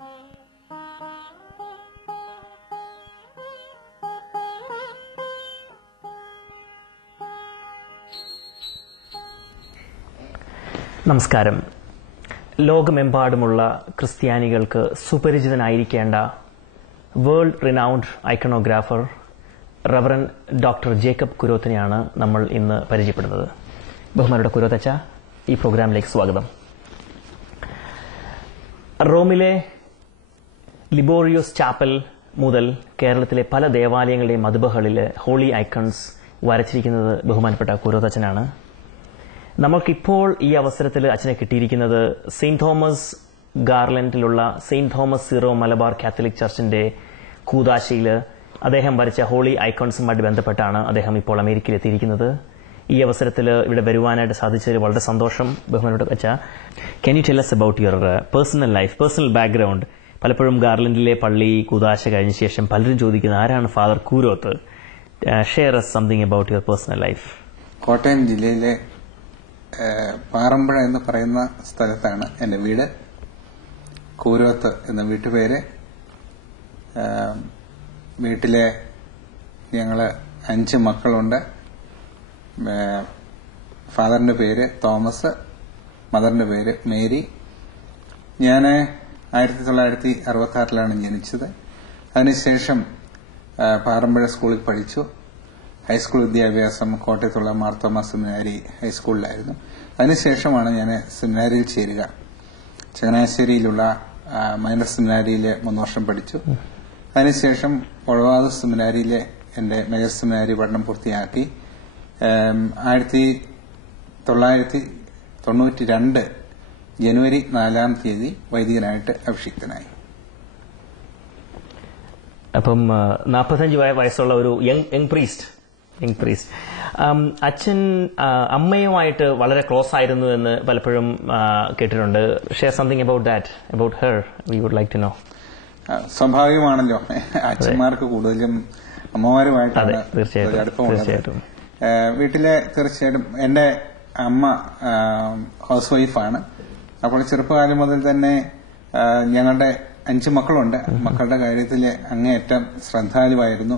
നമസ്കാരം. ലോകമെമ്പാടുമുള്ള ക്രിസ്ത്യാനികൾക്ക് സുപരിചിതനായിരിക്കേണ്ട world renowned iconographer reverend doctor Jacob കുരോത്തിനെയാണ് നമ്മൾ ഇന്ന് പരിചയപ്പെടുന്നത്. ബഹുമാനയുടെ കുരോത്തച്ച, ഈ പ്രോഗ്രാമിലേക്ക് സ്വാഗതം. റോമിലെ ലിബോറിയോസ് ചാപ്പൽ മുതൽ കേരളത്തിലെ പല ദേവാലയങ്ങളുടെയും മധുബകളിലെ ഹോളി ഐക്കൺസ് വരച്ചിരിക്കുന്നത് ബഹുമാനപ്പെട്ട കുരോത്തച്ചനാണ്. നമുക്കിപ്പോൾ ഈ അവസരത്തിൽ അച്ഛനെ കിട്ടിയിരിക്കുന്നത് സെയിന്റ് തോമസ് ഗാർലൻഡിലുള്ള saint Thomas Syro Malabar Catholic ചർച്ചിന്റെ കൂദാശയിൽ അദ്ദേഹം വരച്ച ഹോളി ഐക്കൺസുമായിട്ട് ബന്ധപ്പെട്ടാണ് അദ്ദേഹം ഇപ്പോൾ അമേരിക്കയിൽ എത്തിയിരിക്കുന്നത്. ഈ അവസരത്തിൽ ഇവിടെ വരുവാനായിട്ട് സാധിച്ചതിൽ വളരെ സന്തോഷം. ബഹുമാനപ്പെട്ട അച്ഛ, can you tell us about your personal life, personal background? പലപ്പോഴും ഗാർലൻഡിലെ പള്ളി കൂദാശ കഴിഞ്ഞ ശേഷം പലരും ചോദിക്കുന്നത് ആരാണ് father Kuroth. Share us something about your personal life. Kottayam ജില്ലയിലെ പാറമ്പുഴ എന്ന് പറയുന്ന സ്ഥലത്താണ് എന്റെ വീട്. കൂരോത്ത് എന്ന വീട്ടുപേര്. വീട്ടിലെ ഞങ്ങള് 5 മക്കളുണ്ട്. ഫാദറിന്റെ പേര് തോമസ്, മദറിന്റെ പേര് മേരി. ഞാൻ 1966 ജനിച്ചത്. അതിനുശേഷം പാറമ്പുഴ സ്കൂളിൽ പഠിച്ചു. ഹൈസ്കൂൾ വിദ്യാഭ്യാസം കോട്ടയത്തുള്ള മാർത്തോമ സെമിനാരി ഹൈസ്കൂളിലായിരുന്നു. അതിനുശേഷമാണ് ഞാൻ സെമിനാരിയിൽ ചേരുക. ചങ്ങനാശ്ശേരിയിലുള്ള മൈനർ സെമിനാരിയിൽ 3 വർഷം പഠിച്ചു. അതിനുശേഷം ഒളവാത സെമിനാരിയിലെ എന്റെ മേജർ സെമിനാരി പഠനം പൂർത്തിയാക്കി 1992 ജനുവരി 4 വൈദികനായിട്ട് അഭിഷിക്തനായി. അപ്പം 45 വയസ്സുള്ള ഒരു യങ് പ്രീസ്റ്റ്. അച്ഛൻ അമ്മയുമായിട്ട് വളരെ ക്ലോസ് ആയിരുന്നു എന്ന് പലപ്പോഴും കേട്ടിട്ടുണ്ട്. Share something about that, about her. We would like to know. സ്വാഭാവികമാണല്ലോ, അച്ഛന്മാർക്ക് കൂടുതലും അമ്മമാരുമായിട്ടാണ് അടുപ്പമുള്ളത്. വീട്ടിലെ തീർച്ചയായിട്ടും എന്റെ അമ്മ ഹൗസ് വൈഫാണ്. അപ്പോൾ ചെറുപ്പകാലം മുതൽ തന്നെ ഞങ്ങളുടെ 5 മക്കളുണ്ട്. മക്കളുടെ കാര്യത്തിൽ അങ്ങേയറ്റം ശ്രദ്ധാലുവായിരുന്നു.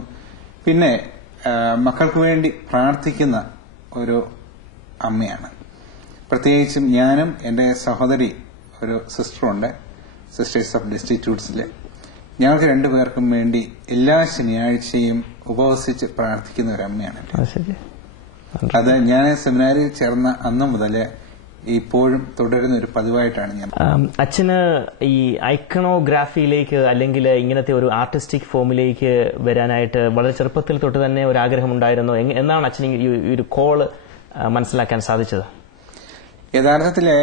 പിന്നെ മക്കൾക്ക് വേണ്ടി പ്രാർത്ഥിക്കുന്ന ഒരു അമ്മയാണ്. പ്രത്യേകിച്ചും ഞാനും എന്റെ സഹോദരി ഒരു സിസ്റ്ററുണ്ട്, സിസ്റ്റേഴ്സ് ഓഫ് ഡെസ്റ്റിറ്റ്യൂട്ട്സിലെ. ഞങ്ങൾക്ക് 2 പേർക്കും വേണ്ടി എല്ലാ ശനിയാഴ്ചയും ഉപവസിച്ച് പ്രാർത്ഥിക്കുന്ന ഒരു അമ്മയാണ്. അത് ഞാൻ സെമിനാരിയിൽ ചേർന്ന അന്ന് മുതൽ ഇപ്പോഴും തുടരുന്ന ഒരു പതിവായിട്ടാണ് ഞാൻ. അച്ഛന് ഈ ഐക്കണോഗ്രാഫിയിലേക്ക് അല്ലെങ്കിൽ ഇങ്ങനത്തെ ഒരു ആർട്ടിസ്റ്റിക് ഫോമിലേക്ക് വരാനായിട്ട് വളരെ ചെറുപ്പത്തിൽ തൊട്ട് തന്നെ ഒരു ആഗ്രഹമുണ്ടായിരുന്നു. എന്നാണ് അച്ഛന് ഈ ഒരു കോള് മനസ്സിലാക്കാൻ സാധിച്ചത്? യഥാർത്ഥത്തില്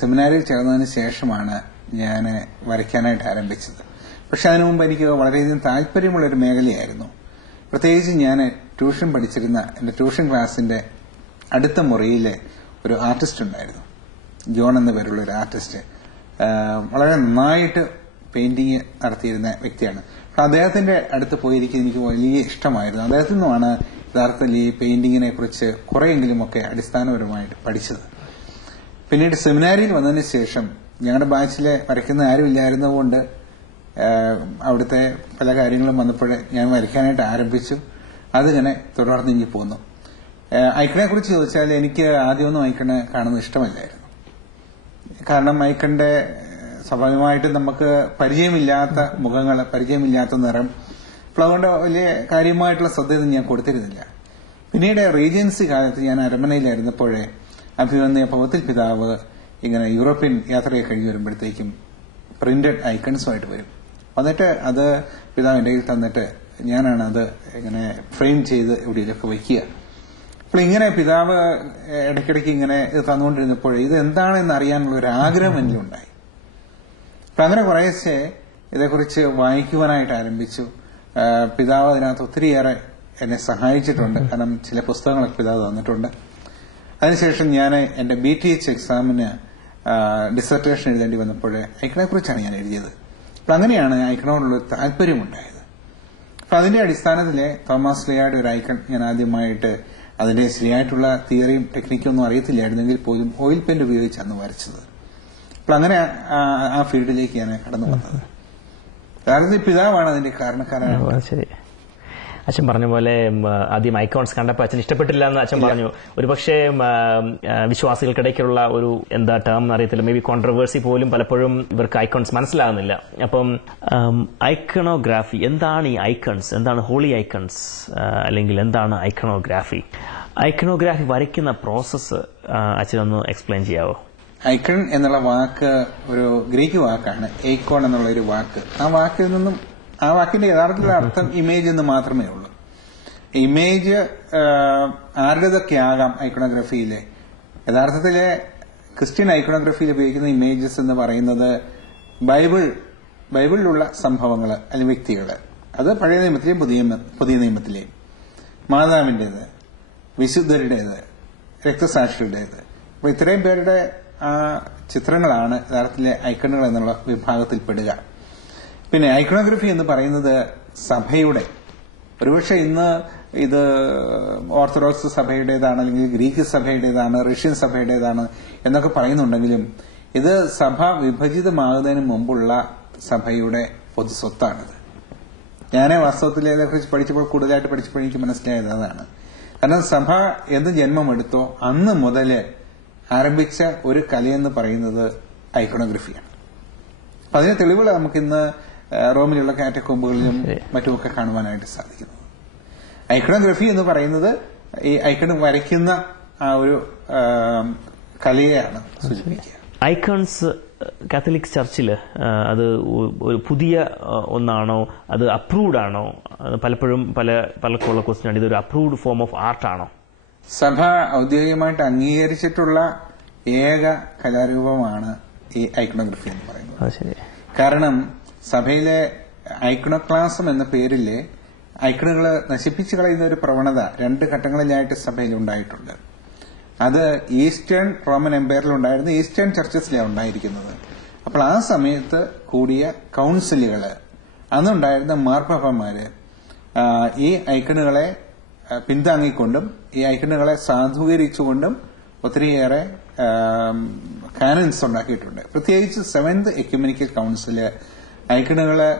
സെമിനാരിയിൽ ചേർന്നതിന് ശേഷമാണ് ഞാൻ വരയ്ക്കാനായിട്ട് ആരംഭിച്ചത്. പക്ഷെ അതിനു മുമ്പ് എനിക്ക് വളരെയധികം താല്പര്യമുള്ള ഒരു മേഖലയായിരുന്നു. പ്രത്യേകിച്ച് ഞാൻ ട്യൂഷൻ പഠിച്ചിരുന്ന എന്റെ ട്യൂഷൻ ക്ലാസിന്റെ അടുത്ത മുറിയിലെ ഒരു ആർട്ടിസ്റ്റ് ഉണ്ടായിരുന്നു, ജോൺ എന്ന പേരുള്ള ഒരു ആർട്ടിസ്റ്റ്. വളരെ നന്നായിട്ട് പെയിന്റിങ് നടത്തിയിരുന്ന വ്യക്തിയാണ്. അദ്ദേഹത്തിന്റെ അടുത്ത് പോയിരിക്കുന്നത് എനിക്ക് വലിയ ഇഷ്ടമായിരുന്നു. അദ്ദേഹത്തിൽ നിന്നുമാണ് യഥാർത്ഥത്തിൽ ഈ പെയിന്റിങ്ങിനെ കുറിച്ച് കുറെയെങ്കിലുമൊക്കെ അടിസ്ഥാനപരമായിട്ട് പഠിച്ചത്. പിന്നീട് സെമിനാരിയിൽ വന്നതിന് ശേഷം ഞങ്ങളുടെ ബാച്ചിലെ വരയ്ക്കുന്ന ആരുമില്ലായിരുന്നതുകൊണ്ട് അവിടുത്തെ പല കാര്യങ്ങളും വന്നപ്പോൾ ഞാൻ വരയ്ക്കാനായിട്ട് ആരംഭിച്ചു. അതിങ്ങനെ തുടർന്നിങ്ങി പോന്നു. ഐക്കണെ കുറിച്ച് ചോദിച്ചാൽ എനിക്ക് ആദ്യമൊന്നും ഐക്കണ് കാണുന്നത് ഇഷ്ടമല്ലായിരുന്നു. കാരണം ഐക്കണിന്റെ സ്വാഭാവികമായിട്ട് നമുക്ക് പരിചയമില്ലാത്ത മുഖങ്ങൾ, പരിചയമില്ലാത്ത നിറം, അപ്പോൾ അതുകൊണ്ട് വലിയ കാര്യമായിട്ടുള്ള ശ്രദ്ധയൊന്നും ഞാൻ കൊടുത്തിരുന്നില്ല. പിന്നീട് റീജൻസി കാലത്ത് ഞാൻ അരമനയിലായിരുന്നപ്പോഴേ അഭിവന്യ പൗത്തിൽ പിതാവ് ഇങ്ങനെ യൂറോപ്യൻ യാത്രയൊക്കെ കഴിഞ്ഞ് വരുമ്പോഴത്തേക്കും പ്രിന്റഡ് ഐക്കൺസുമായിട്ട് വരും. എന്നിട്ട് അത് പിതാവിന്റെ കയ്യിൽ തന്നിട്ട് ഞാനാണ് അത് ഇങ്ങനെ ഫ്രെയിം ചെയ്ത് എവിടെയൊക്കെ വയ്ക്കുക. അപ്പോൾ ഇങ്ങനെ പിതാവ് ഇടയ്ക്കിടയ്ക്ക് ഇങ്ങനെ ഇത് തന്നുകൊണ്ടിരുന്നപ്പോൾ ഇത് എന്താണെന്ന് അറിയാനുള്ള ഒരു ആഗ്രഹം എനിക്കുണ്ടായി. അപ്പൊ അങ്ങനെ കുറേശ്ശെ ഇതേക്കുറിച്ച് വായിക്കുവാനായിട്ട് ആരംഭിച്ചു. പിതാവ് അതിനകത്ത് ഒത്തിരിയേറെ എന്നെ സഹായിച്ചിട്ടുണ്ട്. കാരണം ചില പുസ്തകങ്ങളൊക്കെ പിതാവ് തന്നിട്ടുണ്ട്. അതിനുശേഷം ഞാൻ എന്റെ BTH എക്സാമിന് ഡിസർട്ടേഷൻ എഴുതേണ്ടി വന്നപ്പോൾ ഐക്കണെ കുറിച്ചാണ് ഞാൻ എഴുതിയത്. അപ്പൊ അങ്ങനെയാണ് ഐക്കണോടുള്ള താല്പര്യമുണ്ടായത്. അപ്പൊ അതിന്റെ അടിസ്ഥാനത്തില് തോമസ് ലിയായുടെ ഒരു ഐക്കൺ ഞാൻ ആദ്യമായിട്ട്, അതിന്റെ ശരിയായിട്ടുള്ള തിയറിയും ടെക്നിക്കും ഒന്നും അറിയത്തില്ലായിരുന്നെങ്കിൽ പോലും ഓയിൽ പെയിന്റ് ഉപയോഗിച്ച് അന്ന് വരച്ചത്. അപ്പോൾ അങ്ങനെ ആ ഫീൽഡിലേക്ക് ഞാൻ കടന്നു വന്നത്. യഥാർത്ഥത്തിൽ പിതാവാണ് അതിന്റെ കാരണക്കാരനാണ്. ശരി. അച്ഛൻ പറഞ്ഞ പോലെ ആദ്യം ഐക്കോൺസ് കണ്ടപ്പോൾ അച്ഛൻ ഇഷ്ടപ്പെട്ടില്ല എന്ന് അച്ഛൻ പറഞ്ഞു. ഒരുപക്ഷെ വിശ്വാസികൾക്കിടയ്ക്കുള്ള ഒരു എന്താ ടേം എന്നറിയത്തില്ല, മേ ബി കോൺട്രവേഴ്സി പോലും പലപ്പോഴും ഇവർക്ക് ഐക്കോൺസ് മനസ്സിലാകുന്നില്ല. അപ്പം ഐക്കണോഗ്രാഫി എന്താണ്? ഈ ഐക്കൺസ് എന്താണ്? ഹോളി ഐക്കൺസ് അല്ലെങ്കിൽ എന്താണ് ഐക്കണോഗ്രാഫി? ഐക്കണോഗ്രാഫി വരയ്ക്കുന്ന പ്രോസസ്സ് അച്ഛനൊന്ന് എക്സ്പ്ലെയിൻ ചെയ്യാവോ? ഐക്കൺ എന്നുള്ള വാക്ക് ഒരു ഗ്രീക്ക് വാക്കാണ്, എയ്ക്കോൺ എന്നുള്ള ഒരു വാക്ക്. ആ വാക്കിന്റെ യഥാർത്ഥത്തിലുള്ള അർത്ഥം ഇമേജ് എന്ന് മാത്രമേ ഉള്ളൂ. ഇമേജ് ആരുടേതൊക്കെ ആകാം ഐക്കണോഗ്രഫിയിലെ. യഥാർത്ഥത്തിലെ ക്രിസ്ത്യൻ ഐക്കണോഗ്രഫിയിൽ ഉപയോഗിക്കുന്ന ഇമേജസ് എന്ന് പറയുന്നത് ബൈബിളിലുള്ള സംഭവങ്ങൾ അല്ലെങ്കിൽ വ്യക്തികൾ. അത് പഴയ നിയമത്തിലെയും പുതിയ നിയമത്തിലെയും മാതാവിന്റേത്, വിശുദ്ധരുടേത്, രക്തസാക്ഷിയുടേത്. അപ്പൊ ഇത്രയും പേരുടെ ആ ചിത്രങ്ങളാണ് യഥാർത്ഥത്തിലെ ഐക്കണുകൾ എന്നുള്ള വിഭാഗത്തിൽപ്പെടുക. പിന്നെ ഐക്കണോഗ്രഫി എന്ന് പറയുന്നത് സഭയുടെ, ഒരുപക്ഷെ ഇന്ന് ഇത് ഓർത്തഡോക്സ് സഭയുടേതാണ്, അല്ലെങ്കിൽ ഗ്രീക്ക് സഭയുടേതാണ്, റഷ്യൻ സഭയുടേതാണ് എന്നൊക്കെ പറയുന്നുണ്ടെങ്കിലും ഇത് സഭ വിഭജിതമാകുന്നതിന് മുമ്പുള്ള സഭയുടെ പൊതു സ്വത്താണിത്. ഞാൻ വാസ്തവത്തിൽ ഇതിനെക്കുറിച്ച് കൂടുതലായിട്ട് പഠിച്ചപ്പോൾ എനിക്ക് മനസ്സിലായത് അതാണ്. കാരണം സഭ എന്ന് ജന്മമെടുത്തോ അന്ന് മുതല് ആരംഭിച്ച ഒരു കലയെന്ന് പറയുന്നത് ഐക്കണോഗ്രഫിയാണ്. അപ്പൊ അതിന് തെളിവുകൾ നമുക്കിന്ന് റോമിലുള്ള കാറ്റക്കോമ്പുകളിലും മറ്റുമൊക്കെ കാണുവാനായിട്ട് സാധിക്കുന്നു. ഐക്കണോഗ്രഫി എന്ന് പറയുന്നത് ഈ ഐക്കൺ വരയ്ക്കുന്ന ആ ഒരു കലയെയാണ് സൂചിപ്പിക്കുക. ഐക്കൺസ് കാത്തലിക് ചർച്ചില് അത് ഒരു പുതിയ ഒന്നാണോ, അത് അപ്രൂവ്ഡ് ആണോ? പലപ്പോഴും പലർക്കുള്ള ക്വസ്റ്റ്യൻ ആണ്, ഇതൊരു അപ്രൂവ്ഡ് ഫോം ഓഫ് ആർട്ടാണോ? സഭ ഔദ്യോഗികമായിട്ട് അംഗീകരിച്ചിട്ടുള്ള ഏക കലാരൂപമാണ് ഈ ഐക്കണോഗ്രഫി എന്ന് പറയുന്നത്. കാരണം സഭയിലെ ഐക്കണോക്ലാസം എന്ന പേരിലെ ഐക്കണുകൾ നശിപ്പിച്ചു കളയുന്ന ഒരു പ്രവണത 2 ഘട്ടങ്ങളിലായിട്ട് സഭയിൽ ഉണ്ടായിട്ടുണ്ട്. അത് ഈസ്റ്റേൺ റോമൻ എംപയറിലുണ്ടായിരുന്ന ഈസ്റ്റേൺ ചർച്ചസിലാണ് ഉണ്ടായിരിക്കുന്നത്. അപ്പോൾ ആ സമയത്ത് കൂടിയ കൌൺസിലുകള്, അന്നുണ്ടായിരുന്ന മാർപ്പാപ്പന്മാര് ഈ ഐക്കണുകളെ പിന്താങ്ങിക്കൊണ്ടും ഈ ഐക്കണുകളെ സാധൂകരിച്ചുകൊണ്ടും ഒത്തിരിയേറെ കാനൻസ് ഉണ്ടാക്കിയിട്ടുണ്ട്. പ്രത്യേകിച്ച് 7th എക്യുമെനിക്കൽ കൌൺസില് ഐക്കണുകളെ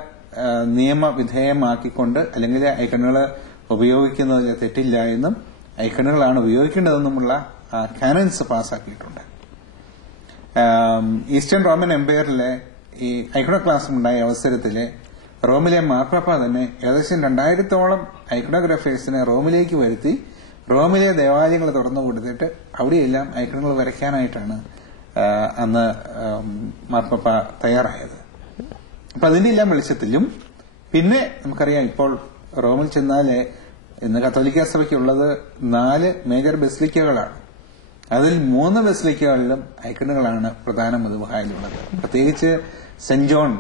നിയമവിധേയമാക്കിക്കൊണ്ട്, അല്ലെങ്കിൽ ഐക്കണുകൾ ഉപയോഗിക്കുന്നതിൽ തെറ്റില്ല എന്നും ഐക്കണുകളാണ് ഉപയോഗിക്കേണ്ടതെന്നുമുള്ള കാനൻസ് പാസ്സാക്കിയിട്ടുണ്ട്. ഈസ്റ്റേൺ റോമൻ എംപയറിലെ ഈ ഐക്കണോക്ലാസം ഉണ്ടായ അവസരത്തില് റോമിലെ മാർപ്പാപ്പ തന്നെ ഏകദേശം 2000-ഓളം ഐക്കണോഗ്രാഫേഴ്സിനെ റോമിലേക്ക് വരുത്തി റോമിലെ ദേവാലയങ്ങൾ തുറന്നു കൊടുത്തിട്ട് അവിടെയെല്ലാം ഐക്കണുകൾ വരയ്ക്കാനായിട്ടാണ് അന്ന് മാർപ്പാപ്പ തയ്യാറായത്. അപ്പൊ അതിന്റെ എല്ലാം വെളിച്ചത്തിലും പിന്നെ നമുക്കറിയാം, ഇപ്പോൾ റോമിൽ ചെന്നാല് ഇന്ന് കത്തോലിക്ക സഭയ്ക്കുള്ളത് 4 മേജർ ബസിലിക്കകളാണ്. അതിൽ 3 ബസിലിക്കകളിലും ഐക്കണുകളാണ് പ്രധാന മതുബഹായിലുള്ളത്. പ്രത്യേകിച്ച് saint John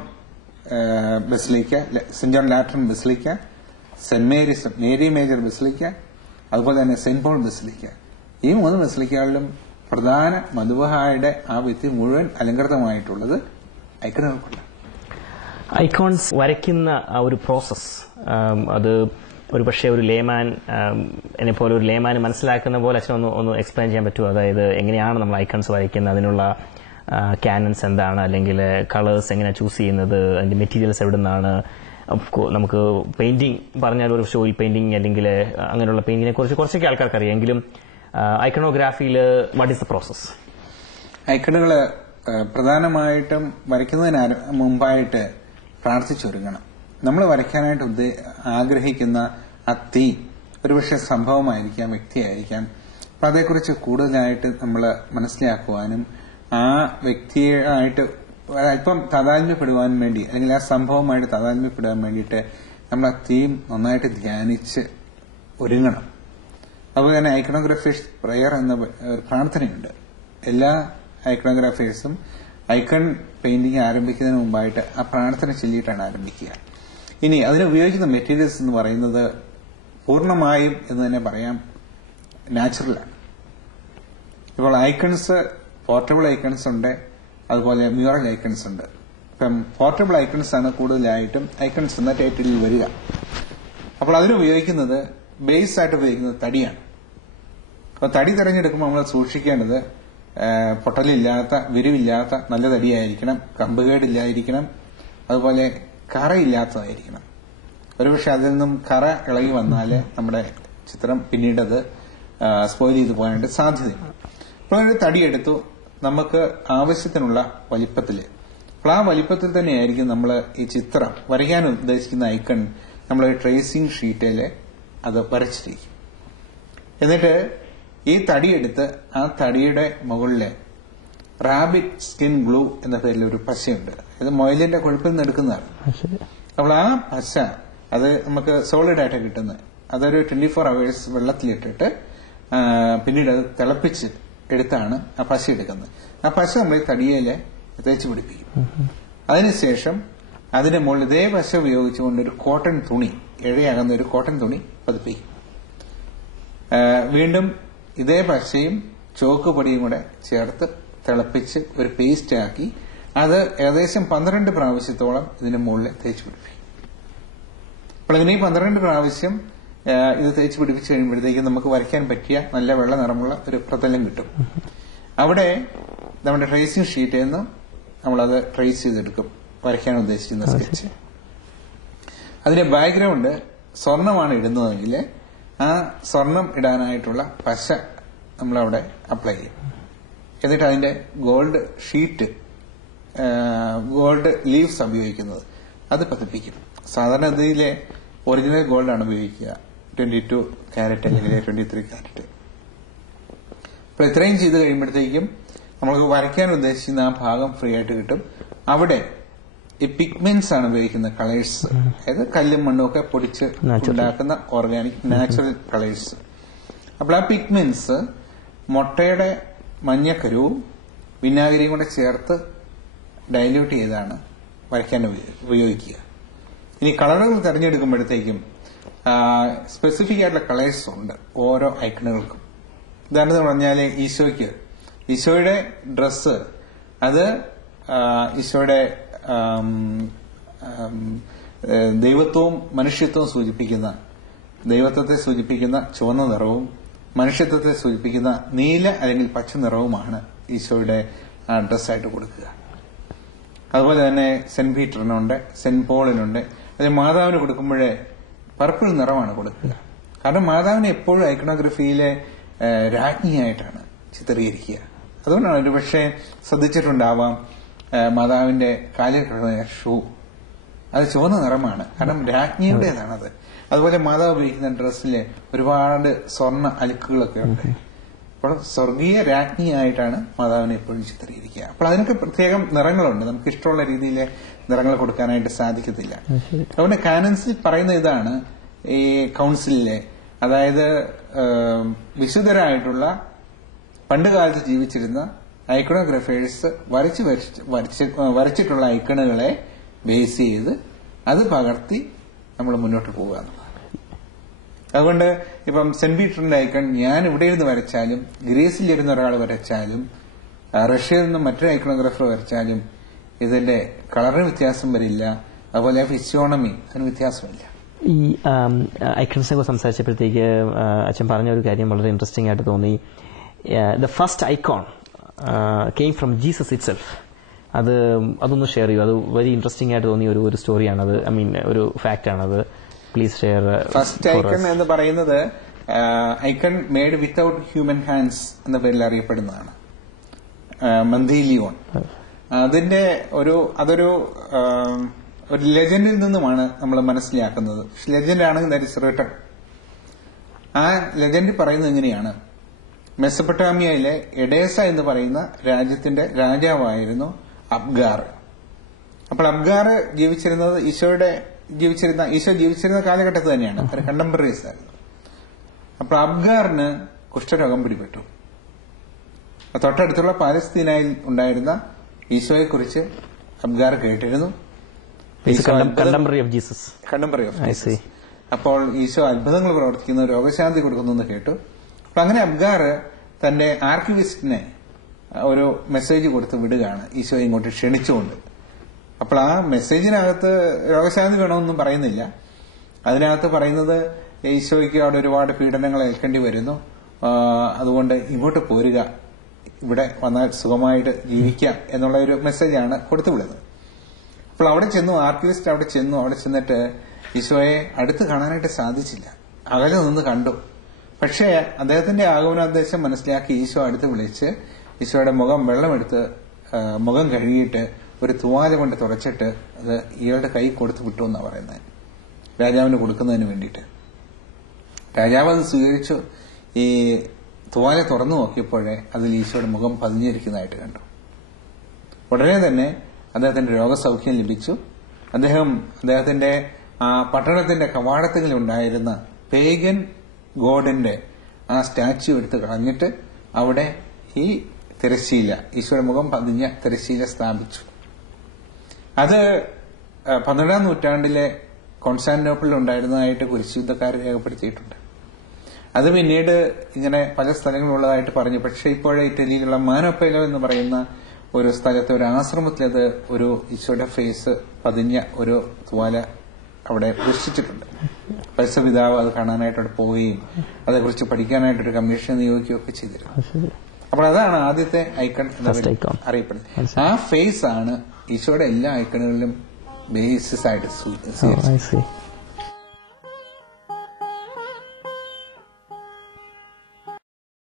basilica, saint John Lateran basilica, saint Mary major basilica, അതുപോലെ തന്നെ സെന്റ് പോൾ ബസിലിക്ക. ഈ 3 ബസിലിക്കകളിലും പ്രധാന മതുബഹായുടെ ആ ഭിത്തി മുഴുവൻ അലങ്കൃതമായിട്ടുള്ളത് ഐക്കണുകൾക്കുള്ള. ഐക്കോൺസ് വരയ്ക്കുന്ന ആ ഒരു പ്രോസസ്, അത് ഒരു പക്ഷേ ഒരു ലേമാൻ എന്നെ പോലെ ഒരു ലേമാൻ മനസ്സിലാക്കുന്ന പോലെ അച്ഛൻ ഒന്ന് എക്സ്പ്ലെയിൻ ചെയ്യാൻ പറ്റുമോ? അതായത് എങ്ങനെയാണ് നമ്മൾ ഐക്കൺസ് വരയ്ക്കുന്നത്, അതിനുള്ള ക്യാനൻസ് എന്താണ്, അല്ലെങ്കിൽ കളേഴ്സ് എങ്ങനെ ചൂസ് ചെയ്യുന്നത്, അതിന്റെ മെറ്റീരിയൽസ് എവിടെ നിന്നാണ്? നമുക്ക് പെയിന്റിംഗ് പറഞ്ഞാൽ ഒരു ഷോയിൽ പെയിന്റിംഗ് അല്ലെങ്കിൽ അങ്ങനെയുള്ള പെയിന്റിങ്ങിനെ കുറിച്ച് കുറച്ചൊക്കെ ആൾക്കാർക്ക് അറിയാം, എങ്കിലും ഐക്കണോഗ്രാഫിയിൽ വാട്ട് ഈസ് ദ പ്രോസസ്? ഐക്കണുകള് പ്രധാനമായിട്ടും വരയ്ക്കുന്നതിന് മുമ്പായിട്ട് പ്രാർത്ഥിച്ചൊരുങ്ങണം. നമ്മൾ വരയ്ക്കാനായിട്ട് ആഗ്രഹിക്കുന്ന ആ തീം ഒരുപക്ഷെ സംഭവമായിരിക്കാം, വ്യക്തിയായിരിക്കാം. അപ്പൊ അതേക്കുറിച്ച് കൂടുതലായിട്ട് നമ്മൾ മനസ്സിലാക്കുവാനും ആ വ്യക്തിയായിട്ട് അല്പം താതാത്മ്യപ്പെടുവാൻ വേണ്ടി, അല്ലെങ്കിൽ ആ സംഭവമായിട്ട് താതാത്മ്യപ്പെടാൻ വേണ്ടിയിട്ട് നമ്മൾ ആ തീം നന്നായിട്ട് ധ്യാനിച്ച് ഒരുങ്ങണം. അതുപോലെ തന്നെ ഐക്കണോഗ്രാഫേഴ്സ് പ്രയർ എന്ന ഒരു പ്രാർത്ഥനയുണ്ട്. എല്ലാ ഐക്കണോഗ്രാഫേഴ്സും ഐക്കൺ പെയിന്റിംഗ് ആരംഭിക്കുന്നതിന് മുമ്പായിട്ട് ആ പ്രാർത്ഥന ചൊല്ലിയിട്ടാണ് ആരംഭിക്കുക. ഇനി അതിന് ഉപയോഗിക്കുന്ന മെറ്റീരിയൽസ് എന്ന് പറയുന്നത് പൂർണ്ണമായും എന്ന് തന്നെ പറയാം നാച്ചുറലാണ്. ഇപ്പോൾ ഐക്കൺസ്, പോർട്ടബിൾ ഐക്കൺസ് ഉണ്ട്, അതുപോലെ മ്യൂറൽ ഐക്കൺസ് ഉണ്ട്. ഇപ്പം പോർട്ടബിൾ ഐക്കൺസ് ആണ് കൂടുതലായിട്ടും ഐക്കൺസ് എന്ന ടൈറ്റിലിൽ വരിക. അപ്പോൾ അതിനുപയോഗിക്കുന്നത് ബേസ് ആയിട്ട് ഉപയോഗിക്കുന്നത് തടിയാണ്. അപ്പോൾ തടി തിരഞ്ഞെടുക്കുമ്പോൾ നമ്മൾ സൂക്ഷിക്കേണ്ടത് പൊട്ടലില്ലാത്ത, വിരിവില്ലാത്ത നല്ല തടിയായിരിക്കണം, കമ്പുകേടില്ലായിരിക്കണം, അതുപോലെ കറയില്ലാത്തതായിരിക്കണം. ഒരുപക്ഷെ അതിൽ നിന്നും കറ ഇളകി വന്നാൽ നമ്മുടെ ചിത്രം പിന്നീടത് സ്പോയിൽ ചെയ്തു പോകാനായിട്ട് സാധ്യതയുണ്ട്. അപ്പോൾ ഒരു തടിയെടുത്തു, നമുക്ക് ആവശ്യത്തിനുള്ള വലിപ്പത്തില്, അപ്പോൾ ആ വലിപ്പത്തിൽ തന്നെയായിരിക്കും നമ്മൾ ഈ ചിത്രം വരയ്ക്കാൻ ഉദ്ദേശിക്കുന്ന ഐക്കൺ നമ്മൾ ട്രേസിംഗ് ഷീറ്റിൽ അത് വരച്ചിരിക്കും. എന്നിട്ട് ഈ തടിയെടുത്ത് ആ തടിയുടെ മുകളില് റാബിറ്റ് സ്കിൻ ഗ്ലൂ എന്ന പേരിൽ ഒരു പശയുണ്ട്. ഇത് മൊയിലിന്റെ കൊഴുപ്പിൽ നിന്ന് എടുക്കുന്നതാണ്. അപ്പോൾ ആ പശ അത് നമുക്ക് സോളിഡ് ആയിട്ട് കിട്ടുന്നത്, അതൊരു 24 hours വെള്ളത്തിലിട്ടിട്ട് പിന്നീട് അത് തിളപ്പിച്ച് എടുത്താണ് ആ പശ എടുക്കുന്നത്. ആ പശ നമ്മൾ തടിയേല് തേച്ച് പിടിപ്പിക്കും. അതിനുശേഷം അതിന്റെ മുകളിൽ ഇതേ പശ ഉപയോഗിച്ചുകൊണ്ട് ഒരു കോട്ടൺ തുണി, ഇഴയാകുന്ന ഒരു കോട്ടൺ തുണി പതിപ്പിക്കും. വീണ്ടും ഇതേ പശയും ചോക്ക് പൊടിയും കൂടെ ചേർത്ത് തിളപ്പിച്ച് ഒരു പേസ്റ്റ് ആക്കി അത് ഏകദേശം 12 പ്രാവശ്യത്തോളം ഇതിന്റെ മുകളിൽ തേച്ച് പിടിപ്പിക്കും. അപ്പോൾ അങ്ങനെ ഈ 12 പ്രാവശ്യം ഇത് തേച്ച് പിടിപ്പിച്ച് കഴിയുമ്പോഴത്തേക്കും നമുക്ക് വരയ്ക്കാൻ പറ്റിയ നല്ല വെള്ള നിറമുള്ള ഒരു പ്രതലം കിട്ടും. അവിടെ നമ്മുടെ ട്രേസിംഗ് ഷീറ്റിൽ നിന്ന് നമ്മളത് ട്രേസ് ചെയ്തെടുക്കും, വരയ്ക്കാൻ ഉദ്ദേശിക്കുന്ന സ്കെച്ച്. അതിന്റെ ബാക്ക്ഗ്രൗണ്ട് സ്വർണമാണ് ഇടുന്നതെങ്കിൽ ആ സ്വർണം ഇടാനായിട്ടുള്ള പശ നമ്മളവിടെ അപ്ലൈ ചെയ്യും. എന്നിട്ട് അതിന്റെ ഗോൾഡ് ഷീറ്റ്, ഗോൾഡ് ലീവ്സ് ഉപയോഗിക്കുന്നത് അത് പതിപ്പിക്കും. സാധാരണ ഇതിലെ ഒറിജിനൽ ഗോൾഡാണ് ഉപയോഗിക്കുക, 22 കാരറ്റ് അല്ലെങ്കിൽ 23 കാരറ്റ്. അപ്പോൾ ഇത്രയും ചെയ്ത് കഴിയുമ്പോഴത്തേക്കും നമുക്ക് വരയ്ക്കാൻ ഉദ്ദേശിക്കുന്ന ആ ഭാഗം ഫ്രീ ആയിട്ട് കിട്ടും. അവിടെ ഈ പിഗ്മെന്റ്സ് ആണ് ഉപയോഗിക്കുന്ന കളേഴ്സ്, അതായത് കല്ലും മണ്ണും ഒക്കെ പൊടിച്ച് ഉണ്ടാക്കുന്ന ഓർഗാനിക് നാച്ചുറൽ കളേഴ്സ്. അപ്പോൾ ആ പിഗ്മെന്റ്സ് മുട്ടയുടെ മഞ്ഞക്കരുവും വിനാഗിരിയും കൂടെ ചേർത്ത് ഡൈല്യൂട്ട് ചെയ്താണ് വരയ്ക്കാൻ ഉപയോഗിക്കുക. ഇനി കളറുകൾ തിരഞ്ഞെടുക്കുമ്പോഴത്തേക്കും സ്പെസിഫിക് ആയിട്ടുള്ള കളേഴ്സ് ഉണ്ട് ഓരോ ഐക്കണുകൾക്കും. ഉദാഹരണത്തിന് പറഞ്ഞാൽ ഈശോയുടെ ഡ്രസ്സ്, അത് ഈശോയുടെ ദൈവത്വവും മനുഷ്യത്വവും സൂചിപ്പിക്കുന്ന, ദൈവത്വത്തെ സൂചിപ്പിക്കുന്ന ചുവന്ന നിറവും മനുഷ്യത്വത്തെ സൂചിപ്പിക്കുന്ന നീല അല്ലെങ്കിൽ പച്ച നിറവുമാണ് ഈശോയുടെ ഡ്രസ്സായിട്ട് കൊടുക്കുക. അതുപോലെ തന്നെ സെന്റ് പീറ്ററിനുണ്ട്, സെന്റ് പോളിനുണ്ട്. അത് മാതാവിന് കൊടുക്കുമ്പോഴേ പർപ്പിൾ നിറമാണ് കൊടുക്കുക. കാരണം മാതാവിനെ എപ്പോഴും ഐക്കണോഗ്രഫിയിലെ രാജ്ഞിയായിട്ടാണ് ചിത്രീകരിക്കുക. അതുകൊണ്ടാണ് ഒരുപക്ഷെ ശ്രദ്ധിച്ചിട്ടുണ്ടാവാം മാതാവിന്റെ കാലിൽ കിടക്കുന്ന ഷൂ അത് ചുവന്ന നിറമാണ്, കാരണം രാജ്ഞിയുടേതാണത്. അതുപോലെ മാതാവ് ഉപയോഗിക്കുന്ന ഡ്രസ്സിലെ ഒരുപാട് സ്വർണ്ണ അലുക്കുകളൊക്കെ ഉണ്ട്. അപ്പോൾ സ്വർഗീയ രാജ്ഞിയായിട്ടാണ് മാതാവിനെ എപ്പോഴും ചിത്രീകരിക്കുക. അപ്പോൾ അതിനൊക്കെ പ്രത്യേകം നിറങ്ങളുണ്ട്, നമുക്ക് ഇഷ്ടമുള്ള രീതിയിലെ നിറങ്ങൾ കൊടുക്കാനായിട്ട് സാധിക്കത്തില്ല. അതുകൊണ്ട് കാനൻസിൽ പറയുന്ന ഇതാണ്, ഈ കൗൺസിലിലെ, അതായത് വിശുദ്ധരായിട്ടുള്ള പണ്ടുകാലത്ത് ജീവിച്ചിരുന്ന ഐക്കണോഗ്രഫേഴ്സ് വരച്ചിട്ടുള്ള ഐക്കണുകളെ ബേസ് ചെയ്ത് അത് പകർത്തി നമ്മൾ മുന്നോട്ട് പോകുക എന്നുള്ളതാണ്. അതുകൊണ്ട് ഇപ്പം സെന്റ് പീറ്ററിന്റെ ഐക്കൺ ഞാൻ ഇവിടെ ഇരുന്ന് വരച്ചാലും, ഗ്രീസിൽ ഇരുന്ന ഒരാൾ വരച്ചാലും, റഷ്യയിൽ നിന്നും മറ്റൊരു ഐക്കണോഗ്രാഫർ വരച്ചാലും ഇതിന്റെ കളറിന് വ്യത്യാസം വരില്ല. അതുപോലെ ഫിസിയോണമി അതിന് വ്യത്യാസമില്ല. ഈ ഐക്കൺസിനെ കുറിച്ച് സംസാരിച്ചപ്പോഴത്തേക്ക് അച്ഛൻ പറഞ്ഞ ഒരു കാര്യം വളരെ ഇൻട്രസ്റ്റിംഗ് ആയിട്ട് തോന്നി. The first icon came from Jesus it self. അതൊന്ന് ഷെയർ ചെയ്യൂ. അത് വെരി ഇൻട്രസ്റ്റിംഗ് ആയിട്ട് തോന്നിയ ഒരു സ്റ്റോറിയാണത്, ഐ മീൻ ഒരു ഫാക്ട് ആണത്. Please share. ഫസ്റ്റ് ഐക്കൺ എന്ന് പറയുന്നത് icon made without human hands എന്ന പേരിൽ അറിയപ്പെടുന്നതാണ്, മന്ദീലിയോൺ. അതൊരു ലെജൻഡിൽ നിന്നുമാണ് നമ്മൾ മനസ്സിലാക്കുന്നത്. ലെജൻഡ് ആണ് ദാറ്റ് ഇസ് റിട്ടൺ. ആ ലെജൻഡ് പറയുന്നത് എങ്ങനെയാണ്, മെസപ്പൊട്ടാമിയയിലെ എഡേസ എന്ന് പറയുന്ന രാജ്യത്തിന്റെ രാജാവായിരുന്നു അബ്ഗാർ. അപ്പോൾ അബ്ഗാർ ഈശോ ജീവിച്ചിരുന്ന കാലഘട്ടത്തിൽ തന്നെയാണ്, ഒരു കണ്ടംപററീസ് ആയിരുന്നു. അപ്പോൾ അബ്ഗാറിന് കുഷ്ഠരോഗം പിടിപെട്ടു. തൊട്ടടുത്തുള്ള പാലസ്തീനയിൽ ഉണ്ടായിരുന്ന ഈശോയെ കുറിച്ച് അബ്ഗാർ കേട്ടിരുന്നു. Contemporary of Jesus. അപ്പോൾ ഈശോ അത്ഭുതങ്ങൾ പ്രവർത്തിക്കുന്നു, രോഗശാന്തി കൊടുക്കുന്നു എന്ന് കേട്ടു. അപ്പൊ അങ്ങനെ അബ്ഗാർ തന്റെ ആർക്കിവിസ്റ്റിനെ ഒരു മെസ്സേജ് കൊടുത്ത് വിടുകയാണ്, ഈശോ ഇങ്ങോട്ട് ക്ഷണിച്ചുകൊണ്ട്. അപ്പോൾ ആ മെസ്സേജിനകത്ത് രോഗശാന്തി വേണമെന്നും പറയുന്നില്ല. അതിനകത്ത് പറയുന്നത് ഈശോയ്ക്ക് അവിടെ ഒരുപാട് പീഡനങ്ങൾ ഏൽക്കേണ്ടി വരുന്നു, അതുകൊണ്ട് ഇങ്ങോട്ട് പോരുക ഇവിടെ വന്നാൽ സുഖമായിട്ട് ജീവിക്കാം എന്നുള്ള ഒരു മെസ്സേജാണ് കൊടുത്തുവിടുന്നത്. അപ്പോൾ അവിടെ ചെന്നു, ആർക്കിവിസ്റ്റ് അവിടെ ചെന്നിട്ട് ഈശോയെ അടുത്ത് കാണാനായിട്ട് സാധിച്ചില്ല, അകലെ നിന്ന് കണ്ടു. പക്ഷേ അദ്ദേഹത്തിന്റെ ആഗമനോദ്ദേശം മനസ്സിലാക്കി ഈശോ അടുത്ത് വിളിച്ച് ഈശോയുടെ വെള്ളമെടുത്ത് മുഖം കഴുകിയിട്ട് ഒരു തുവാല കൊണ്ട് തുടച്ചിട്ട് അത് ഇയാളുടെ കൈ കൊടുത്തു വിട്ടു എന്നാണ് പറയുന്നത്, രാജാവിന് കൊടുക്കുന്നതിന് വേണ്ടിയിട്ട്. രാജാവ് അത് സ്വീകരിച്ചു. ഈ തുവാല തുറന്നു നോക്കിയപ്പോഴേ അതിൽ ഈശോയുടെ മുഖം പതിഞ്ഞിരിക്കുന്നതായിട്ട് കണ്ടു. ഉടനെ തന്നെ അദ്ദേഹത്തിന്റെ രോഗസൗഖ്യം ലഭിച്ചു. അദ്ദേഹത്തിന്റെ ആ പട്ടണത്തിന്റെ കവാടത്തിൽ ഉണ്ടായിരുന്ന പേഗൻ ഗോഡിന്റെ ആ സ്റ്റാച്യു എടുത്ത് കളഞ്ഞിട്ട് അവിടെ ഈ തിരശ്ശീല, ഈശോയുടെ മുഖം പതിഞ്ഞ തിരശ്ശീല സ്ഥാപിച്ചു. അത് 12ാം നൂറ്റാണ്ടിലെ കോൺസ്റ്റാന്റിനോപ്പിളിൽ ഉണ്ടായിരുന്നതായിട്ട് കുരിശുയുദ്ധക്കാർ രേഖപ്പെടുത്തിയിട്ടുണ്ട്. അത് പിന്നീട് ഇങ്ങനെ പല സ്ഥലങ്ങളുള്ളതായിട്ട് പറഞ്ഞു. പക്ഷെ ഇപ്പോഴേ ഇറ്റലിയിലുള്ള മാനോപ്പേലോ എന്ന് പറയുന്ന ഒരു സ്ഥലത്ത് ഒരു ആശ്രമത്തിൽ അത് ഒരു ഈശോയുടെ ഫേസ് പതിഞ്ഞ ഒരു തുവാല അവിടെ ദർശിച്ചിട്ടുണ്ട്. പരിസപിതാവ് അത് കാണാനായിട്ട് അവിടെ പോവുകയും അതേക്കുറിച്ച് പഠിക്കാനായിട്ടൊരു കമ്മീഷൻ നിയോഗിക്കുകയൊക്കെ ചെയ്തിരുന്നു. അപ്പോൾ അതാണ് ആദ്യത്തെ ഐക്കൺ അറിയപ്പെടുന്നത്. ആ ഫേസ് ആണ് ഈശോയുടെ എല്ലാ ഐക്കണുകളിലും ബേസിസ് ആയിട്ട് സ്വീകരിച്ചത്.